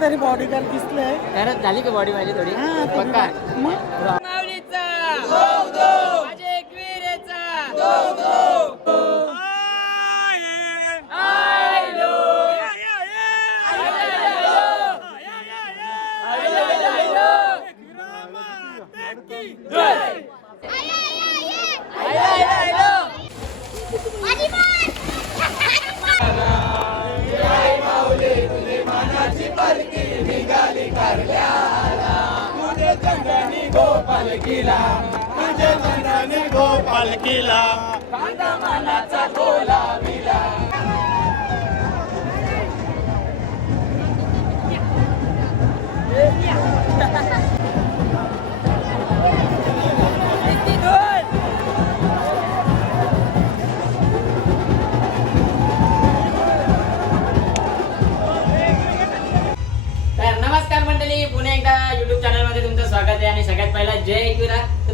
तरी बॉडीगार्ड दिसलंय खरंच झाली का बॉडी माझी थोडी? हा, पक्का? मग? तर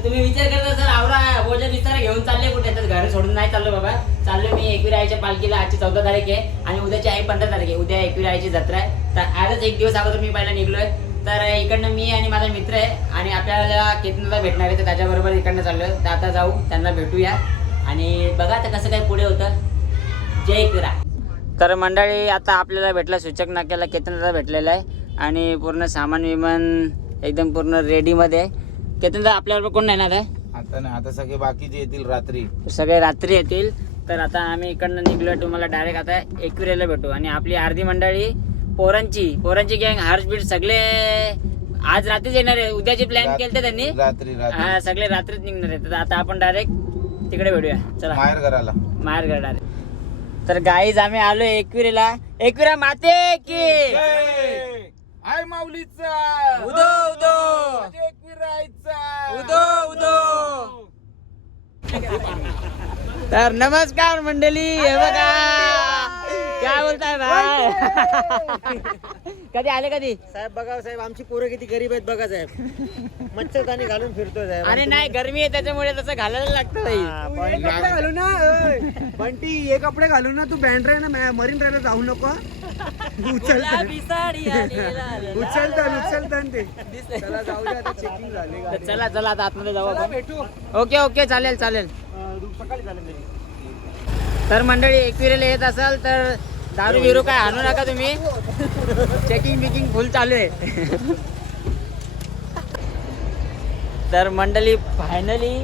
तुम्ही विचार करता सर आवरा भोजन विस्तार घेऊन चालले कुठे? तर घर सोडून नाही चाललो बाबा. चाललो मी एकविरायच्या पालखीला आजची चौदा तारीख आहे आणि उद्याची आहे पंधरा तारीख आहे. उद्या एकविरायची जत्रा आहे. तर आजच एक दिवस अगोदर मी पहिला निघलोय. तर इकडनं मी आणि माझा मित्र आहे आणि आपल्याला केतनाला भेटणार आहे. तर त्याच्याबरोबर इकडनं चाललोय. तर आता जाऊ त्यांना भेटूया. आणि बघा आता कसं काय पुढे होतं. जय एकविरा. तर मंडळी आता आपल्याला भेटला सूचक नाक्याला केतनाला भेटलेला आहे. आणि पूर्ण सामान विमान एकदम पूर्ण रेडीमध्ये आहे. केतनदा आपल्याबरोबर कोण नाही ना आता? आता नाही आता सगळे बाकीचे येतील रात्री. सगळे रात्री येतील. तर आता आम्ही इकडनं निघलोय तुम्हाला डायरेक्ट आता एकविरेला भेटू. आणि आपली अर्धी मंडळी पोरांची. पोरांची गँग हार्सबीट सगळे आज रात्रीच येणार आहे. उद्याची प्लॅन रात- केलं त्यांनी. रात्री हा सगळे रात्रीच निघणार आहे तर आता आपण डायरेक्ट तिकडे भेटूया. चला. माहेर घराला. माहेर गडार तर गाईज आम्ही आलो एकविरेला एकविरा माते की! आय माऊलीचा! उदो उदो! उदो उदो. तर नमस्कार मंडळी हे बघा. काय बोलताय भाई कधी आले कधी? साहेब बघा साहेब आमची पोरं किती गरीब आहेत बघा साहेब. मच्छरदाणी घालून फिरतो साहेब अरे नाही गरमी आहे त्याच्यामुळे तसं घालायला लागतं हा, कपडे घालू ना ओय. बंटी हे कपडे घालू ना तू बँड राह ना मरीन राहायला जाऊ नको. उचलतात उचलतात उचलतात ते. चला जाऊ दे आता चेकिंग झाली तर चला चला आता आतमध्ये जाऊ आपण. भेटू. ओके ओके चालेल चालेल. अं, सकाळी झालं. तर मंडळी एकविरेला येत असाल तर दारू बिरू काय आणू नका तुम्ही? चेकिंग बिकिंग फुल चालू आहे. तर मंडळी फायनली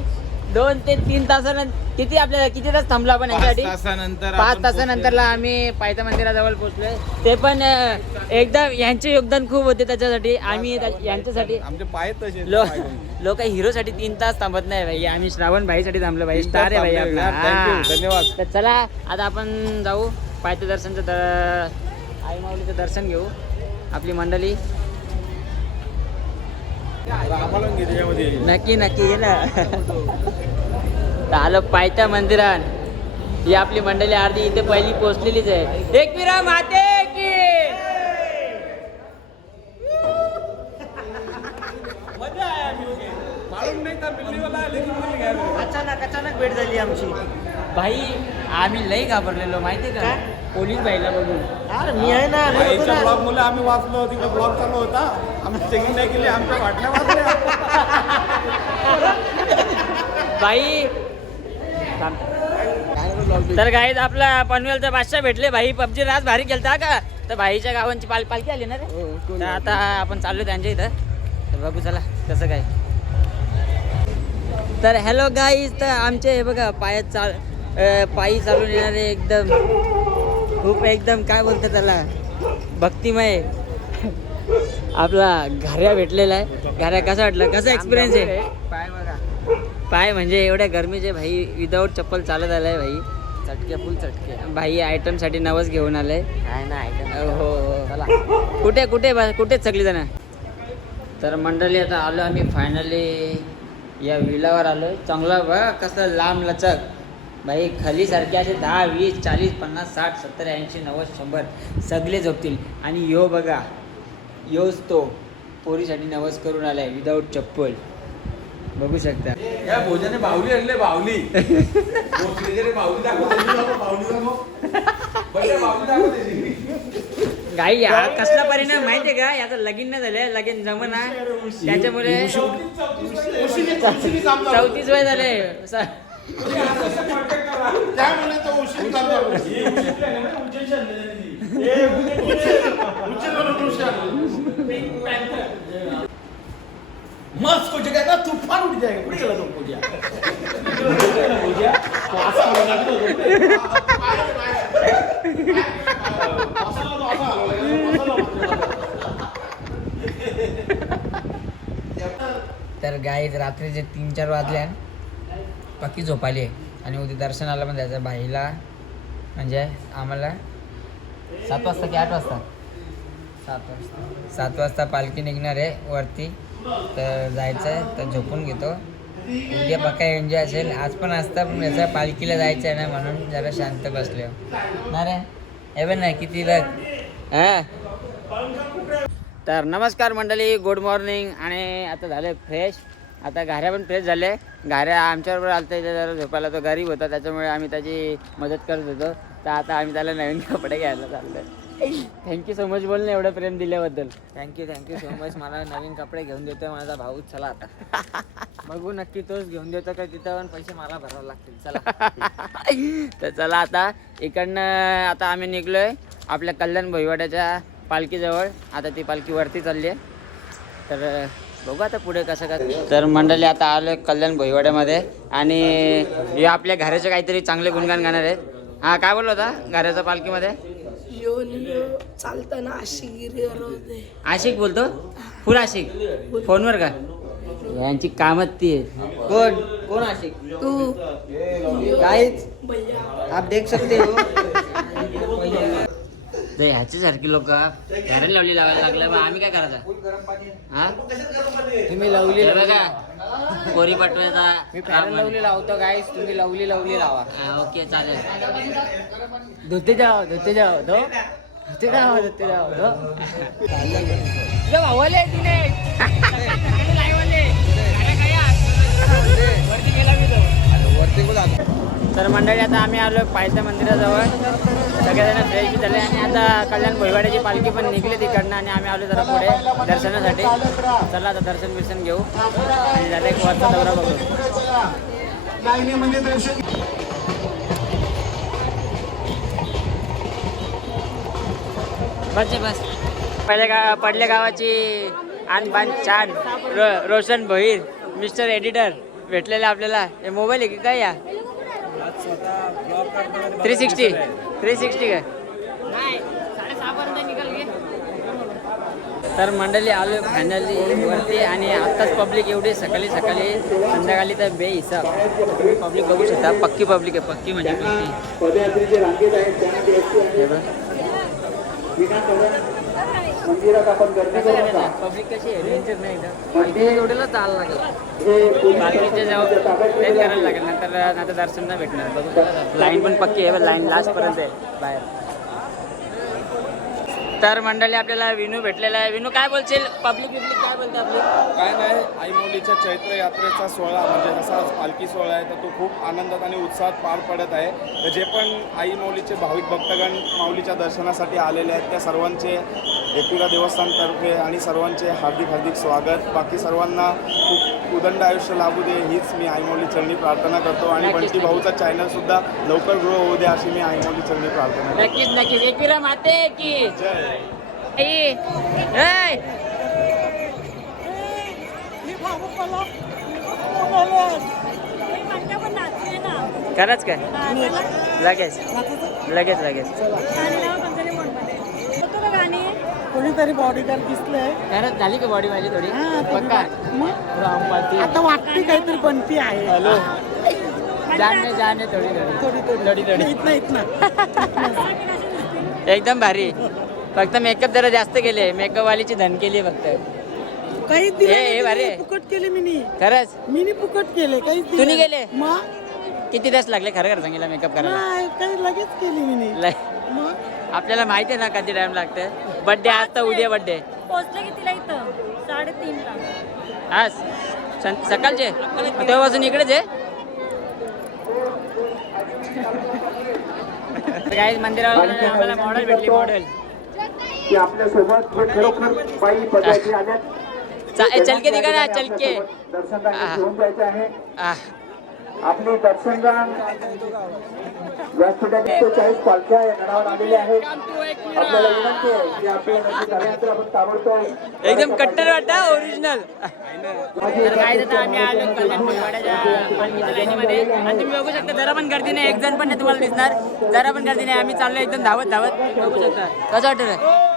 दोन ते तीन तासानंतर किती आपल्याला किती तास थांबलो आपण तासानंतर पाच तासानंतरला आम्ही पायथा मंदिराजवळ पोहोचलोय. ते पण अं, एकदम यांचे योगदान खूप होते त्याच्यासाठी. आम्ही यांच्यासाठी लोक हिरोसाठी तीन तास थांबत नाही भाई. आम्ही श्रावण भाईसाठी थांबलो भाई. स्टार आहे भाई आपला. धन्यवाद. चला आता आपण जाऊ. पायथ्य दर्शनचं द आई माऊलीचं दर्शन घेऊ आपली मंडळी. नक्की नक्की ये ना. आलं पायथ्या मंदिरात. ही आपली मंडळी अर्धी इथे पहिली पोहोचलेलीच आहे. एकविरा माते की. अचानक अचानक भेट झाली आमची. भाई आम्ही लई घाबरलेलो माहितीये का? पोलीस भाईला बघून. यार मी आहे ना मी होतो ना. ब्लॉग मुलं आम्ही वाचलो तिकडे ब्लॉग चालू होता. आम्ही चेकिंग नाही केली आमच्या वाटण्या वाचल्या भाई तर गाईत आपला पनवेलचा बादशाह भेटले. भाई पबजी राज भारी केलता का? तर भाईच्या गावांची पाल पालखी आली ना रे? तर आता आपण चाललो त्यांच्या इथं. तर बघू चला कसं काय. तर हॅलो गाईज तर आमचे हे बघा पायात चाल पायी चालून येणारे एकदम खूप एकदम काय बोलतात त्याला? भक्तिमय. आपला घऱ्या भेटलेला आहे. घऱ्या कसा वाटला? कसा एक्सपिरियन्स आहे? पाय बघा पाय म्हणजे एवढ्या गरमीचे भाई. विदाऊट चप्पल चालत आलाय भाई. चटके फुल चटके. भाई आयटमसाठी नवस घेऊन आलाय. हो हो. कुठे कुठे कुठेच सगळी जण तर मंडळी आता आलो आम्ही फायनली या विलावर आलो चांगला बघ कसं लांब लचक. भाई खाली सारखे असे दहा वीस चाळीस पन्नास साठ सत्तर ऐंशी नव्वद शंभर सगळे झोपतील. आणि यो बघा योच तो पोरीसाठी नवस करून आलाय विदाऊट चप्पल. बघू शकता. या भोजने बावली आणले बावली गाई हा कसला परिणाम माहितीये का? याचं लगीन नाही झालंय लगीन जमना. त्याच्यामुळे चौतीस वय झाले स- त्यामुळे तो उशीर चालू आहे. मस्त को जगह ना तूफान उठ जाएगा पुढे गेला तो पूजा? तर गाई रात्रीचे तीन चार वाजल्या पक्की झोपाली आहे. आणि उद्या दर्शनाला पण जायचं बाईला. म्हणजे आम्हाला सात वाजता की आठ वाजता? सात वाजता. सात वाजता पालखी निघणार आहे वरती. तर जायचं आहे तर झोपून घेतो. उद्या पक्का एन्जॉय असेल. आज पण असतं पण याचा पालखीला जायचं आहे ना म्हणून जरा शांत बसले ना रे हे पण नाही किती लग हां? तर नमस्कार मंडळी गुड मॉर्निंग आणि आता झाले फ्रेश आता घाऱ्या पण फ्रेश झाले घाऱ्या आमच्याबरोबर आलता इथे जरा झोपायला. तो गरीब होता त्याच्यामुळे आम्ही त्याची मदत करत होतो. तर आता आम्ही त्याला नवीन कपडे घ्यायला चाललो थँक्यू सो मच बोल ना एवढं प्रेम दिल्याबद्दल. थँक्यू थँक्यू सो मच मला नवीन कपडे घेऊन देतोय माझा भाऊ. चला आता. बघू नक्की तोच घेऊन देतो का तिथं पण पैसे मला भरावे लागतील. चला. तर चला आता. इकडनं आता आम्ही निघलोय आपल्या कल्याण भोईवाड्याच्या पालखीजवळ. आता ती पालखी वरती चालली आहे. तर बघू आता पुढे कसं कसं तर मंडळी आता आलोय कल्याण भोईवाड्यामध्ये आणि हे आपल्या घराचे काहीतरी चांगले गुणगान गाणार आहेत. हा काय बोललो होता घराच्या पालखीमध्ये? चालताना रोज आशिक बोलतो? फुल आशिक? फोनवर का? यांची कामच ती आहे. कोण? कोण आशिक? तू. काहीच आप देख सकते हो. ह्याची सारखी लोक घराला लावली लावायला लागलं. मग आम्ही काय करायचं? हा? तुम्ही लावली बघा कोरी पाठवायचा. मी फॅरन लावली लावतो गाईस तुम्ही लावली लावली लावा. ओके चालेल. धुते जाओ धुते जाओ धो. धुते जाओ धुते जाओ धो. तुझ्या भावाले तिने. वरती गेला मी तो. तर मंडळी आता आम्ही आलो पायथ्या मंदिराजवळ. सगळेजण फ्रेश झाले आणि आता कल्याण भोईवाड्याची पालखी पण निघली तिकडनं आणि आम्ही आलो जरा पुढे दर्शनासाठी. चला आता दर्शन बिर्शन घेऊ आणि झालं एक वाजता दौरा बघू बस बस. पहिल्या गा पडल्या गावाची आन छान. रो रोशन भोईर मिस्टर एडिटर भेटलेले आपल्याला. हे मोबाईल आहे की काय या? थ्री सिक्स्टी थ्री सिक्स्टी काय? तर मंडळी आलो फायनली वरती आणि आत्ताच पब्लिक एवढी सकाळी सकाळी संध्याकाळी तर बेहिसाब पब्लिक बघू शकता. पक्की पब्लिक आहे पक्की म्हणजे पक्की. पब्लिक कशी आहे? नाही एवढ्याला चाल लागेल. बाकीचे जाऊ तेच करायला लागेल नंतर दर्शन नाही भेटणार. बघू. लाईन पण पक्की आहे लाईन लास्ट पर्यंत आहे बाहेर. तर मंडळी आपल्याला विनू भेटलेला आहे. विनू काय बोलशील? पब्लिक बिब्लिक काय बोलते आपली? काय नाही आई माऊलीच्या चैत्र यात्रेचा सोहळा म्हणजे जसा आज पालखी सोहळा आहे तर तो खूप आनंदात आणि उत्साहात पार पडत आहे. तर जे पण आई माऊलीचे भाविक भक्तगण माऊलीच्या दर्शनासाठी आलेले आहेत त्या सर्वांचे एकविरा देवस्थानतर्फे आणि सर्वांचे हार्दिक हार्दिक स्वागत. बाकी सर्वांना खूप उदंड आयुष्य लाभू दे हीच मी आई माऊली चरणी प्रार्थना करतो. आणि. बंटी भाऊचा चॅनल सुद्धा लवकर ग्रो होऊ दे अशी मी आई माऊली चरणी प्रार्थना नक्कीच नक्कीच. एकविरा माते की. जय. ए, ए. खरंच काय लगेच लगेच लगेच कोणीतरी बॉडीगार्ड दिसलंय. खरंच झाली का बॉडी माझी थोडी थोडी पक्का? मग? रामपाती. आता वाटते काहीतरी बनती आहे. हॅलो. जाने जाने थोडी थोडी. एकदम भारी. फक्त मेकअप जरा जास्त केले. मेकअप वालीची धन केली फक्त. काहीच हे, हे. दिलं फुकट केले मिनी. खरंच? मिनी फुकट केले काहीच दिलं तुम्ही नाही. केले? मग किती तास लागले खरं खरं सांगितलं मेकअप करायला? नाही काही लगेच केली मिनी. लय. मग आपल्याला माहिती आहे ना कधी टाइम लागते बर्थडे आज तर उद्या बर्थडे पोहोचले की तिला इथं? साडेतीनला. आज? सं- सकाळचे? मग तेव्हापासून इकडेच आहे? काही मंदिरावर आम्हाला मॉडेल भेटली मॉडेल की आपल्यासोबत जे खरोखर बाई पदाचे आल्यात. चलके दिखा ना चलके दर्शनरांनी घेऊन जायचे आहे. आह. आपली एकशे चाळीस पालख्या या गडावर आलेल्या आहेत. आपल्याला विनंती आहे की आपल्या नक्की झाल्यानंतर आपण ताबडतोब एकदम कट्टर वाटा ओरिजिनल तर काय आता आम्ही आलो कल्याण मंगळवाड्याच्या पालखीच्या लाईनीमध्ये आणि तुम्ही बघू शकता जरा पण गर्दी नाही एक जण पण नाही तुम्हाला दिसणार. जरा पण गर्दी नाही आम्ही चाललो एकदम धावत धावत बघू शकता. कसं वाटलं हा.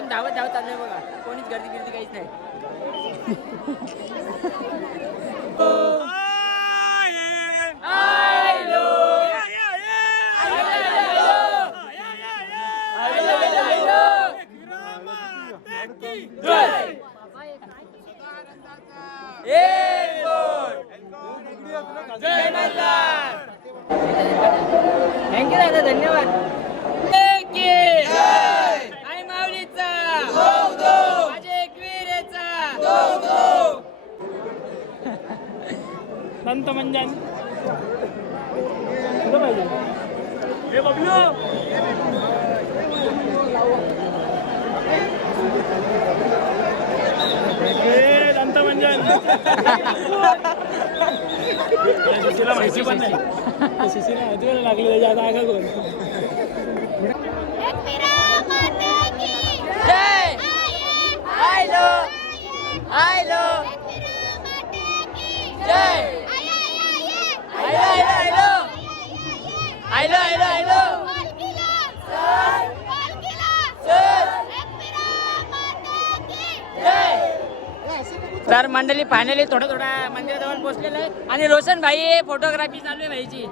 एकदम धावत धावत चाललोय बघा. कोणीच गर्दी गर्दी काहीच नाही. थँक्यू दादा. धन्यवाद आई माऊलीचा माझे एकविरेचा दंतमंजन कुठं पाहिजे हे बबलू हे दंतमंजन शिशीला माहिती पण नाही शिशीला माहिती पण लागली त्याची आता आगा कोण जय हॅलो हॅलो जय hello hello hello hello hello तर मंडळी फायनली थोडं थोडं मंदिराजवळ पोहोचलेलं आहे. आणि रोशन भाई फोटोग्राफी चालू आहे भाईची.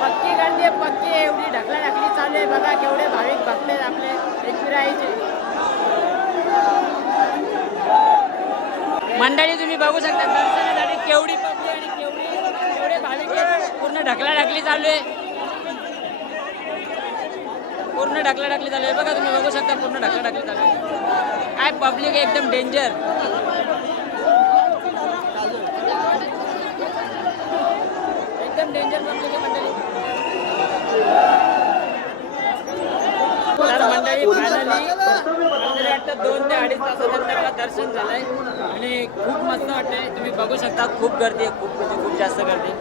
पक्की गर्दी आहे पक्की आहे. एवढी ढकला ढकली चालू आहे. बघा केवढे भाविक भक्त आपले. एकविरायचे मंडळी तुम्ही बघू शकता दर्शनासाठी केवढी पब्लिक आणि केवढी केवढे भाविक पूर्ण ढकला ढकली चालू आहे. पूर्ण ढकला ढकली चालू आहे. बघा तुम्ही बघू शकता पूर्ण ढकला ढकली चालू आहे. काय पब्लिक एकदम डेंजर एकदम डेंजर पब्लिक मंडळी. मंडळी फायनली वाटतं दोन ते अडीच तासानंतर मला दर्शन झालंय. आणि खूप मस्त वाटतंय. तुम्ही बघू शकता खूप गर्दी आहे खूप म्हणजे खूप जास्त गर्दी.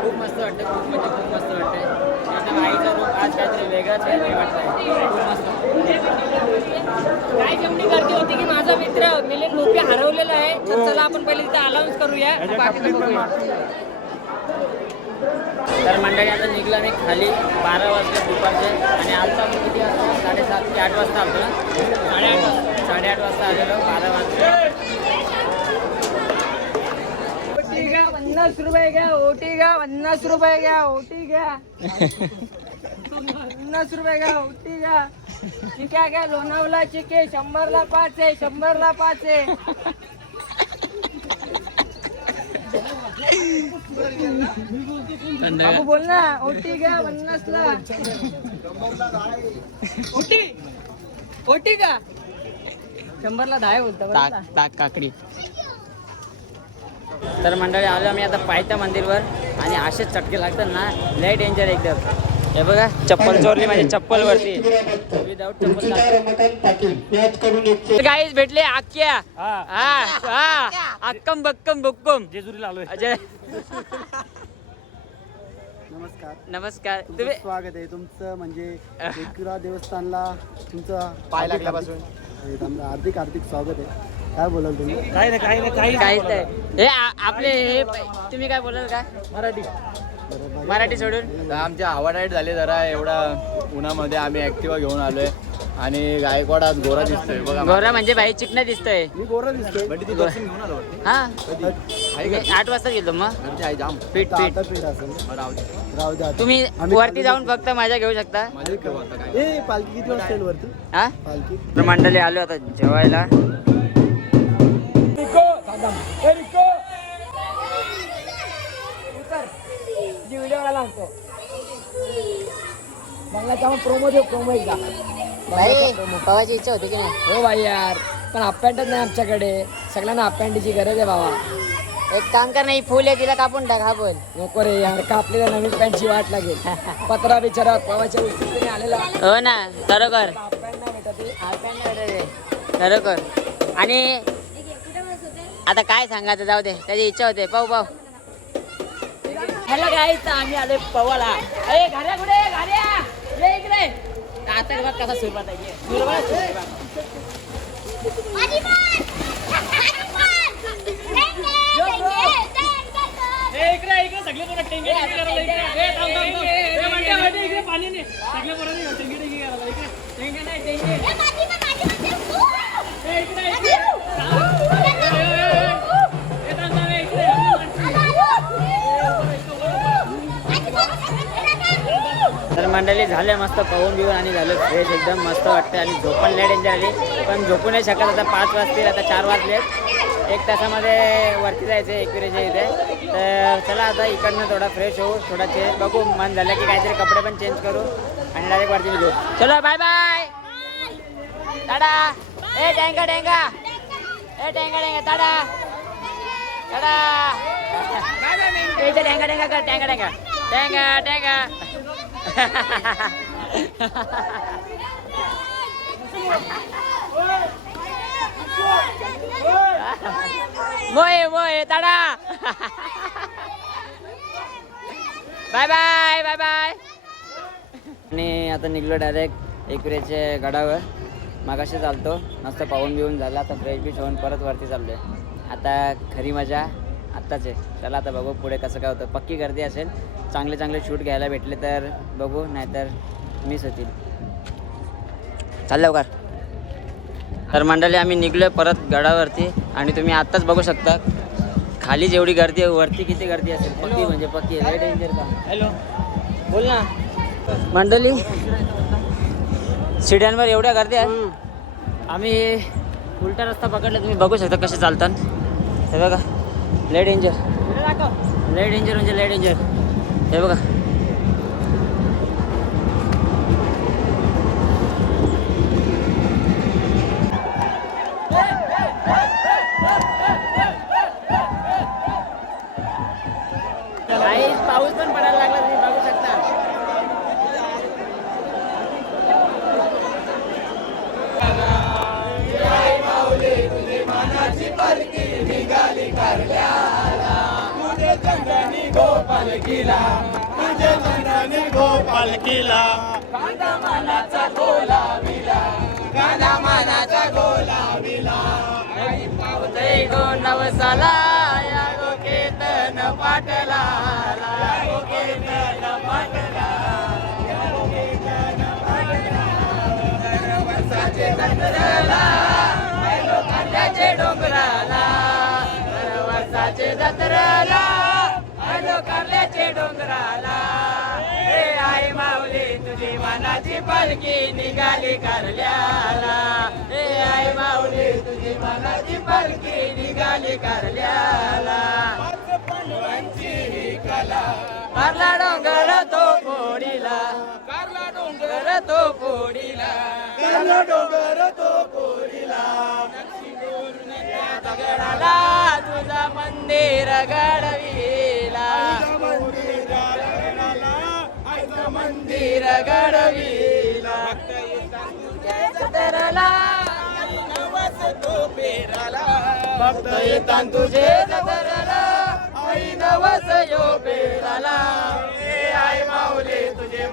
खूप मस्त वाटतं खूप म्हणजे खूप मस्त वाटतंय. एकदम आईचा रूप आज काहीतरी वेगळाच काहीतरी वाटतंय. खूप मस्त काय जेवढी गर्दी होती की माझा मित्र मिलिंद भोपे हरवलेला आहे. तर चला आपण पहिले तिथे अलाउन्स करूया. बाकीचं बघूया. तर मंडळी आता निघलं मी खाली बारा वाजता दुपारचे आणि आलतो आपण किती वाजता साडेसात ते आठ वाजता आलतो ना. साडेआठ वाजता साडेआठ वाजता आलेलो बारा वाजता ओटी घ्या पन्नास रुपये घ्या ओटी घ्या पन्नास रुपये घ्या ओटी घ्या. पन्नास रुपये घ्या ओटी घ्या. चिक्या घ्या लोणावला चिके शंभरला पाच आहे शंभरला पाच आहे. बाबू बोल ना ओटी घ्या पन्नासला ओटी? ओटी का? शंभरला दहा बोलता ताक काकडी. तर मंडळी आलो आम्ही आता पायथ्या मंदिरवर आणि असेच चटके लागतात ना लय डेंजर एकदम. हे बघा चप्पल चोरली माझी चप्पल वरती विदाऊट चप्पल गाईज भेटले आख्या. हा. हा अक्कम बक्कम बुक्कम. जेजुरीला आलोय अजय. नमस्कार. नमस्कार. तुम्ही स्वागत आहे. तुमचं म्हणजे देवस्थानला तुमचं पाय लागल्यापासून. हार्दिक- हार्दिक स्वागत आहे. काय बोलाल तुम्ही? काही नाही काही नाही काही काहीच नाही. हे आ- आपले हे तुम्ही काय बोलाल का? मराठी. मराठी सोडून? आमचे आवाडाईट झाले जरा एवढा उन्हामध्ये आम्ही ऍक्टिवा घेऊन आलोय. आणि गायकवाड आज गोरा दिसतोय बघा गोरा म्हणजे भाई चिकना दिसतोय. मी गोरा दिसतोय. बट ती दर्शन घेऊन आलो वरती. हा. मी आठ वाजता गेलो मग. घरचे जाम. आता पीठ. पीठ असेल. बरं, राहू दे. राहू द्या. तुम्ही आम्ही वरती जाऊन फक्त माझ्या घेऊ शकता? ए पालखी किती वाजता येईल वरती? हा? पालखी. तर मंडळी आलो आता जेवायला. प्रोमो देऊ प्रोमो एकदा. पवायची इच्छा होती की नाही? हो भाई यार. पण हाफ पॅन्टच नाही आमच्याकडे. सगळ्यांना हाफ पॅन्टची गरज आहे बाबा एक काम कर नाही फुल आहे तिला कापून टाक हा बोल. नको रे यार नवीन पॅन्टची वाट लागेल. पत्रा बिचारा पवाच्या उत्सुकतेने आलेला. हो ना खरोखर. पॅन्ट नाही भेटत आहे. हाफ पॅन्ट नाही भेटत आहे. खरोखर. आणि आता काय सांगायचं जाऊ दे. त्याची इच्छा होते. पाहू पाहू. हॅलो गाईच आम्ही आले पवाला. ए घाऱ्या कुठे? घाऱ्या. ये इकडे. आता बघ कसा सुरुवात आहे. सुरुवात तर मंडळी झाले मस्त पाहून बिवून आणि झालं फ्रेश एकदम मस्त वाटतं आणि झोपण लेट एन्जॉय आली पण झोपू नाही शकत. आता पाच वाजतील आता चार वाजलेत. एक तासामध्ये वरती जायचं आहे एकविरेच्या इथे. तर चला आता इकडनं थोडा फ्रेश होऊ थोडा चेंज बघू. मन झालं की काहीतरी कपडे पण चेंज करू आणि डायरेक्ट वरती निघू. चलो बाय बाय टाटा. ए डेंगा डेंगा ए डेंगा डेंगा टाटा. टाटा. ए, इथे डेंगा डेंगा कर डेंगा डेंगा डेंगा डेंगा मोये मोये ताडा बाय बाय बाय बाय आणि आता निघलो डायरेक्ट एकविरेचे गडावर. मागाशी चालतो मस्त पाहून बिवून झाला आता फ्रेश बीच होऊन परत वरती चाललोय. आता खरी मजा आत्ताच आहे. चला आता बघू पुढे कसं काय होतं. पक्की गर्दी असेल चांगले चांगले शूट घ्यायला भेटले तर बघू नाहीतर मिस होतील. चाललं लवकर. तर मंडळी आम्ही आहे परत गडावरती आणि तुम्ही आत्ताच बघू शकता. खाली जेवढी गर्दी आहे वरती किती गर्दी असेल? पक्की म्हणजे पक्की लय डेंजर का? हॅलो बोल ना. मंडळी सिड्यांवर एवढ्या गर्दी आहे? आम्ही उलटा रस्ता पकडला तुम्ही बघू शकता कसे चालतात. हे बघा लय डेंजर लय डेंजर म्हणजे लय डेंजर हे बघा. पडायला लागला तुम्ही बघू शकता. गोपाल किला कांदा मानाचा गोला विला कांदा मानाचा गोला विला पावते गो नवसाला या गो केतन पाटला. संग्रहाला कांद्याचे डोंगराला वसाचे जत्राला डोंगराला. रे आई माऊली तुझी मानाची पालखी निघाली कारल्याला. रे आई माऊली तुझी मानाची पालखी निघाली कारल्याला. पाच कला मारला डोंगर तो कोडीला डोंगर तो पोडीला कारला डोंगर तो पोडीला दगडाला तुझा मंदिर घडविला. मंदिर घडविला. नवस तो पेराला. भक्त येतान तुझे नवस यो पेराला.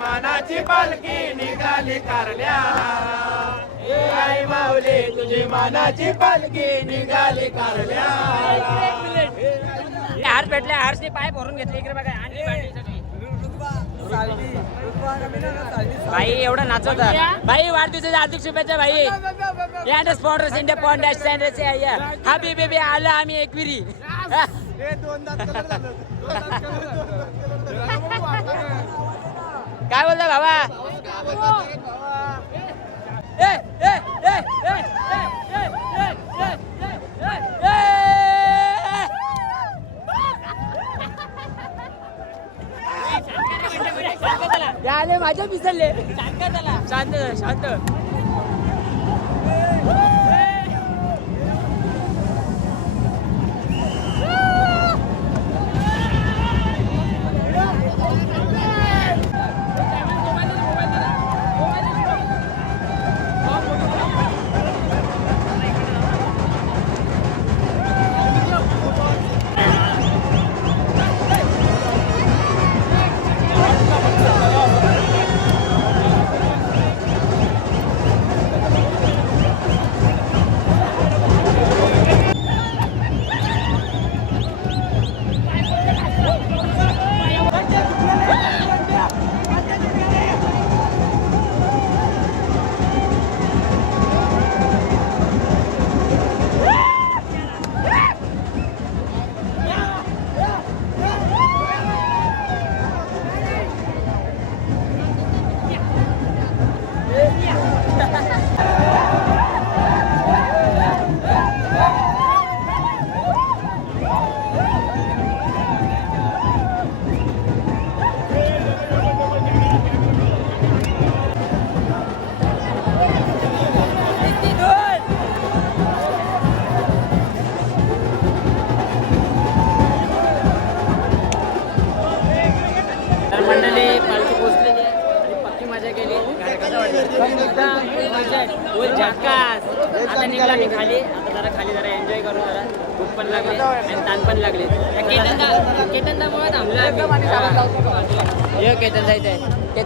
मानाची पालखी निघाली कारल्या. ए आई माऊली तुझी मानाची पालखी निघाली कारल्या. हार भेटले हारचे पाय भरून घेतले इकडे बघा. भाई एवढं नाचवता भाई वाढदिवसाच्या हार्दिक शुभेच्छा भाई या स्पॉन्सर्स इंडिया पॉन्डॅश स्टँडर्डचे आहे हॅपी बेबी आलं आम्ही एकविरी. काय बोलता बाबा शांत झालं शांत शांत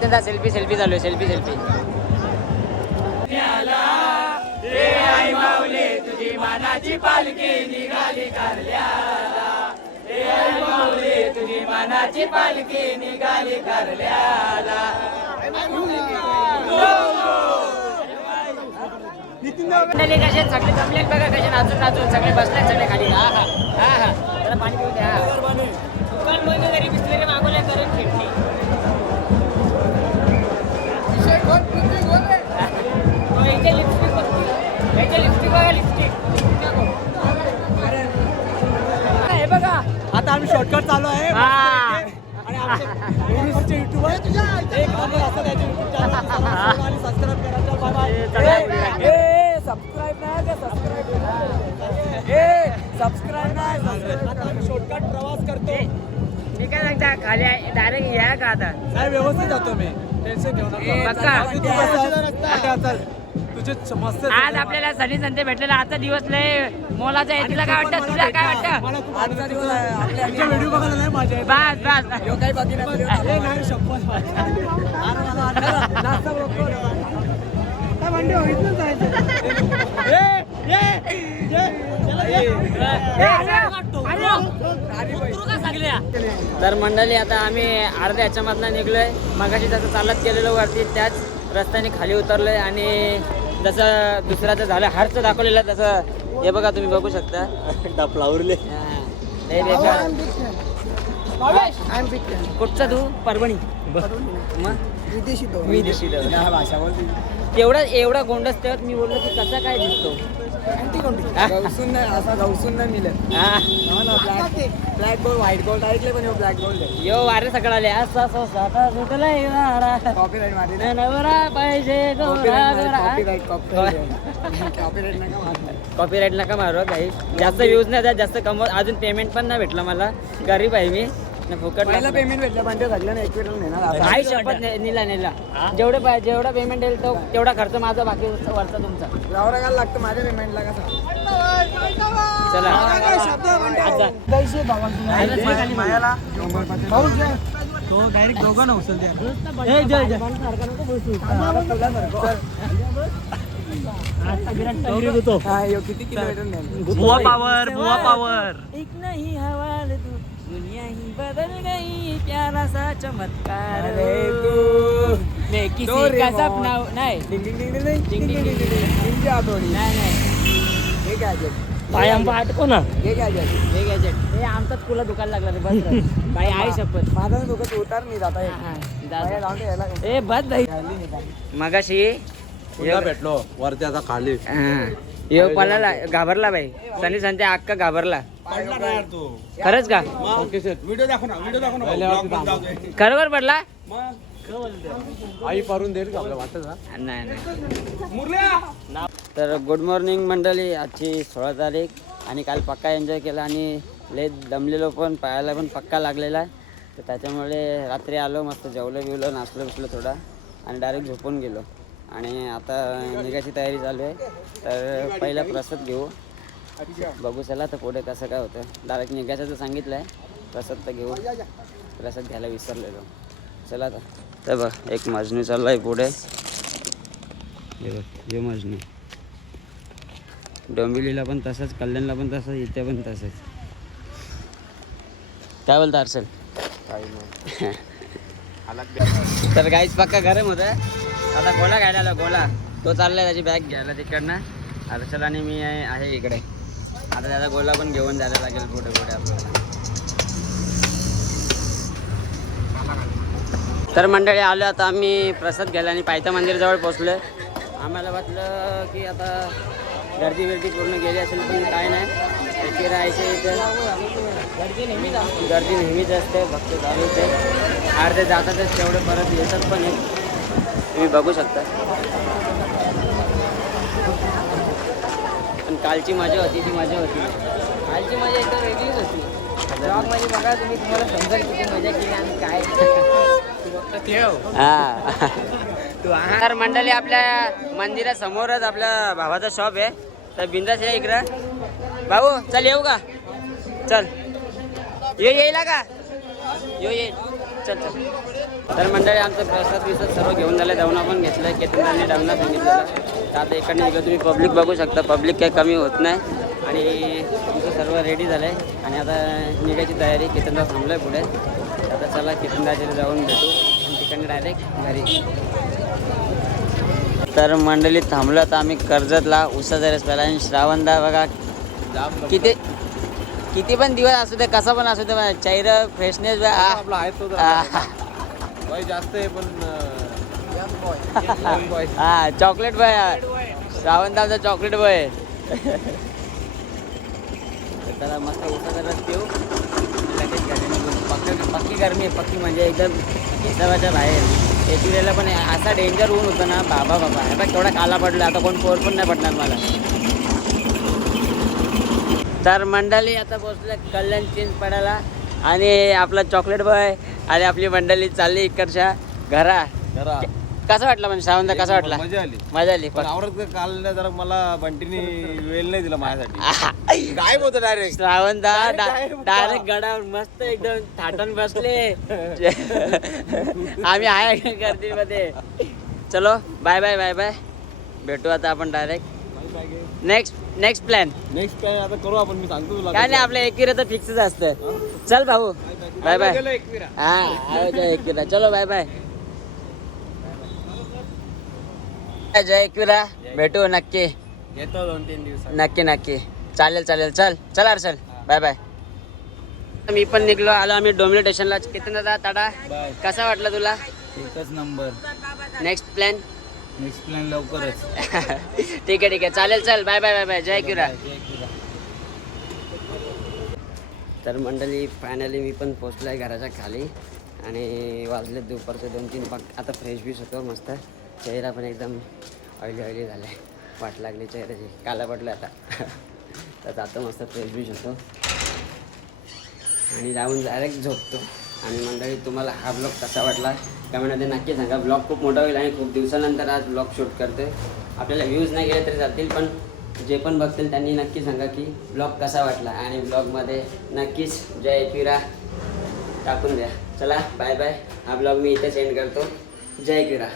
केतनदा सेल्फी सेल्फी चालू आहे सेल्फी सेल्फी मंडळी कसे? सगळे? जमलेत बघा कसे नाचून नाचून सगळे बसलेत सगळे खाली. हा हा. हा हा. जरा पाणी पिऊन द्या. हे बघा आता आम्ही शॉर्टकट चालू आहे. आणि आमचे युट्यूबर एक नंबर असं त्याचे युट्यूब चॅनल आणि सबस्क्राईब करायचं बाबा सबस्क्राईब नाही का सबस्क्राईब ए सबस्क्राईब नाही आता आम्ही शॉर्टकट प्रवास करतो. मी काय सांगता खाली डायरेक्ट या का आता? नाही व्यवस्थित जातो मी. टेन्शन घेऊ नका. आज आपल्याला सनी संते भेटलेला. आजचा दिवस लय मोलाचा आहे. तुला काय वाटतं? तुला काय वाटतं? आजचा दिवस आहे. आपल्या व्हिडिओ बघायला नाही माझ्या बस बस. काही बाकी नाही. शपथ अरे मला वाटलं नाश्ता हो, तर मंडळी आता आम्ही अर्ध्या ह्याच्यामधनं निघलोय. मगाशी जसं चालत गेलेलो वरती त्याच रस्त्याने खाली उतरलोय आणि जसं दुसऱ्याचं झालं हारचं दाखवलेलं तसं. हे बघा तुम्ही बघू शकता. डपलावरले. लय बेकार. कुठचा तू? परभणी. विदेशी विदेशी भाषा बोलते तेवढा एवढा गोंडस तेव्हा मी बोललो की कसा काय दिसतो? गवसून नाही असा गवसून नाही मिळत हा हो ना ब्लॅक गोल्ड व्हाईट गोल्ड ऐकले पण ब्लॅक गोल्ड आहे यो वारे असं असं स्वतः. कॉपीराईट मारली नवरा पाहिजे नका मारलं कॉपीराईट नका मारू काही जास्त व्ह्यूज नाही जास्त कमवत अजून पेमेंट पण नाही भेटलं मला गरीब आहे मी फुकट पहिला. पेमेंट भेटलं पण ते सगळं एक वेळ नेणार आई शपथ ने- नेला नेला. जेवढे जेवढा पेमेंट येईल तो तेवढा खर्च माझा बाकी वरचा तुमचा. गावरा घाल लागतं माझ्या पेमेंटला कसं? चला. आता. तो डायरेक्ट दोघं किती किलोमीटर बुवा पावर बुवा पावर एक नहीं हवाल तू. दुनिया ही बदल गई प्यारा सा चमत्कार अरे तू मैं किसी का. सपना नहीं। डिंग डिंग डिंग डिंग डिंग डिंग डिंग डिंग डिंग डिंग। आठवडी नाही नाही। हे पाय आंबा अटको ना। हे जे हे गॅजेट हे आमचाच तुला दुकान लागला रे बस. बाई आई शपथ. माझा डोकं उतार नाही जाता हा, ए बस बाई. मगाशी भेटलो वरती आता खाली. हा. यो पळाला घाबरला बाई. सनी संते अक्का घाबरला. खरंच का? व्हिडिओ दाखव ना व्हिडिओ दाखव ना खरोखर पडला? आई पारून देईल का आपल्या वाटत नाही नाही. तर गुड मॉर्निंग मंडळी. आजची सोळा तारीख आणि काल पक्का एन्जॉय केला आणि लय दमलेलो पण पायाला पण पक्का लागलेला आहे. तर त्याच्यामुळे रात्री आलो मस्त जेवलो बिवलो नाचलो बिचलो थोडा आणि डायरेक्ट झोपून गेलो. आणि आता निघायची तयारी चालू आहे. तर पहिला प्रसाद घेऊ. बघू चला तर पुढे कसं काय होतं. डायरेक्ट निघायचं तर सांगितलं आहे प्रसाद तर घेऊ. प्रसाद घ्यायला विसरलेलो. चला आता. तर बघ एक मजनू चालला आहे पुढे. हे बघ मजनू. डोंबिवलीला पण तसंच कल्याणला पण तसंच इथे पण तसंच. काय बोलता अर्सल तर गाईच पक्का गरम होतं आता गोला घ्यायला आला गोला. तो चाललाय त्याची बॅग घ्यायला तिकडनं. हर्षल आणि मी आहे इकडे. आता त्याचा गोला पण घेऊन जायला लागेल कुठे कुठे आपल्याला. तर मंडळी आलो आता आम्ही प्रसाद घ्यायला आणि पायथा मंदिरजवळ पोचलो आम्हाला वाटलं की आता गर्दी बिर्दी पूर्ण गेली असेल पण काय नाही. इथे राहायचं इथं. गर्दी नेहमीच गर्दी नेहमीच असते भक्त चालूच आहे. अर्धे जातातच तेवढं परत येतात पण आहे तुम्ही बघू शकता. पण कालची मजा होती ती मजा होती. कालची मजा एकदम वेगळीच होती. ब्लॉगमध्ये बघा तुम्ही तुम्हाला समजेल किती मजा केली आणि काय. हा. तर मंडळी आपल्या मंदिरासमोरच आपल्या भावाचा शॉप आहे. तर बिंदास या इकडं. भाऊ चल येऊ का? चल. ये येईल का? यो ये. चल चल. तर मंडळी आमचं प्रसाद विसाद सर्व घेऊन झालं. दवना पण घेतलं केतनदारने डावना सांगितलं तर आता इकडनं इकडं तुम्ही पब्लिक बघू शकता. पब्लिक काही कमी होत नाही. आणि तुमचं सर्व रेडी झालं आहे आणि आता निघायची तयारी. केतनदार थांबलं आहे पुढे आता चला केतनदारच्या जाऊन भेटू. आणि तिकडनं डायरेक्ट घरी. तर मंडळीत थांबलो तर आम्ही कर्जतला. उसाचा रस प्याला आणि श्रावणदा बघा. किती किती पण दिवस असू दे कसा पण असू दे चेहरा फ्रेशनेस आहे तो वय जास्त आहे पण हा चॉकलेट बॉय श्रावणदाचा चॉकलेट बॉय त्याला मस्त लगेच घरी निघू. पक्की पक्की गरमी आहे पक्की म्हणजे एकदम हिसाबाच्या बाहेर. एप्रिलला पण असा डेंजर ऊन होतं ना बाबा बाबा. हे बघ केवढा काला पडला आता कोण पोर पण नाही पडणार मला. तर मंडळी आता पोचले कल्याण चेंज पडायला आणि आपला चॉकलेट बॉय आणि आपली मंडळी चालली इकडच्या घरा. जरा कसं वाटलं म्हणजे श्रावणदा कसा वाटला? मजा आली. मजा आली पण आवडत काल ना जरा मला बंटीने वेळ नाही दिला माझ्यासाठी. गायब होतं डायरेक्ट श्रावणदा डायरेक्ट गडावर मस्त एकदम थाटून बसले. आम्ही आहे गर्दीमध्ये. चलो बाय बाय बाय बाय भेटू आता आपण direct next next plan next काय आता करू आपण मी सांगतो तुला. काय नाही आपल्या एकविरा तर फिक्सच असतं. चल भाऊ. Bye bye. हा जय एकविरा. चलो बाय बाय जय एकविरा. भेटू नक्की. येतो दोन तीन दिवसात. नक्की नक्की. चालेल चालेल. चल चल चल बाय बाय मी पण निघलो आलो आम्ही डोंबिवली स्टेशनला किती ताडा. कसा वाटला तुला? एकच number next plan next plan लवकरच. ठीक आहे ठीक आहे. चालेल चल बाय बाय बाय बाय जय किरा. तर मंडळी फायनली मी पण पोचलो आहे घराच्या खाली. आणि वाजले दुपारचे दोन तीन. पाक आता फ्रेश बीस होतो मस्त चेहरा पण एकदम ऑइली ऑइली झाला आहे वाट लागली चेहऱ्याची. काला पडलं आता. तर जातो मस्त फ्रेश बीस होतो. आणि जाऊन डायरेक्ट झोपतो. आणि मंडळी तुम्हाला हा ब्लॉग कसा वाटला? कमेंटमध्ये नक्की सांगा ब्लॉग खूप मोठा होईल आणि खूप दिवसानंतर आज ब्लॉग शूट करते. आपल्याला व्ह्यूज नाही गेले तरी जातील पण जे पण बघतील त्यांनी नक्की सांगा की ब्लॉग कसा वाटला आणि ब्लॉगमध्ये नक्कीच जय किरा टाकून द्या. चला बाय बाय. हा ब्लॉग मी इथे सेंड करतो. जय किरा